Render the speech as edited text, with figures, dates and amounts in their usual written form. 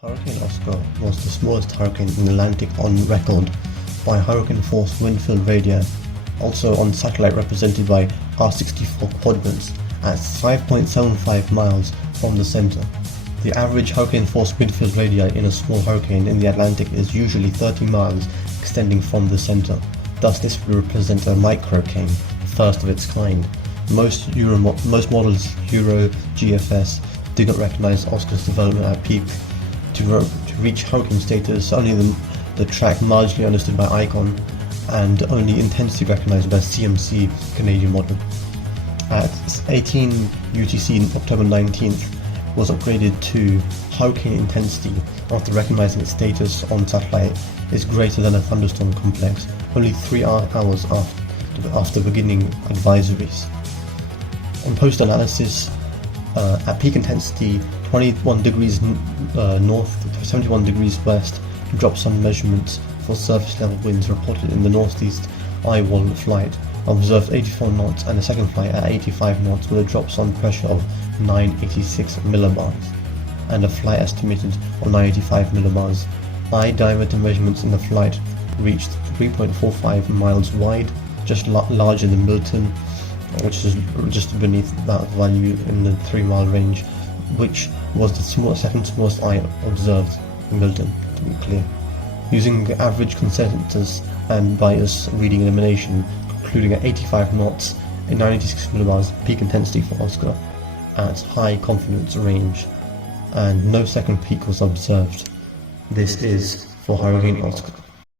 Hurricane Oscar was the smallest hurricane in the Atlantic on record by hurricane force wind field radar, also on satellite represented by R64 quadrants at 5.75 miles from the center. The average hurricane force wind field radii in a small hurricane in the Atlantic is usually 30 miles extending from the center. Thus this would represent a microhurricane, first of its kind. Most models Euro GFS do not recognize Oscar's development at peak. To reach hurricane status, only the track marginally understood by ICON and only intensity recognized by CMC Canadian model. At 18 UTC on October 19th was upgraded to hurricane intensity after recognizing its status on satellite is greater than a thunderstorm complex, only 3 hours after beginning advisories. On post-analysis, at peak intensity 21 degrees north to 71 degrees west, dropsum measurements for surface level winds reported in the northeast eyewall flight observed 84 knots and a second flight at 85 knots with a dropsum pressure of 986 millibars and a flight estimated of 985 millibars. Eye diameter measurements in the flight reached 3.45 miles wide, just larger than Milton, which is just beneath that value in the 3-mile range, which was the second smallest eye observed in Milton, to be clear. Using the average consensus and bias reading elimination, concluding at 85 knots and 96 millibars peak intensity for Oscar at high confidence range, and no second peak was observed. This is for Hurricane Oscar.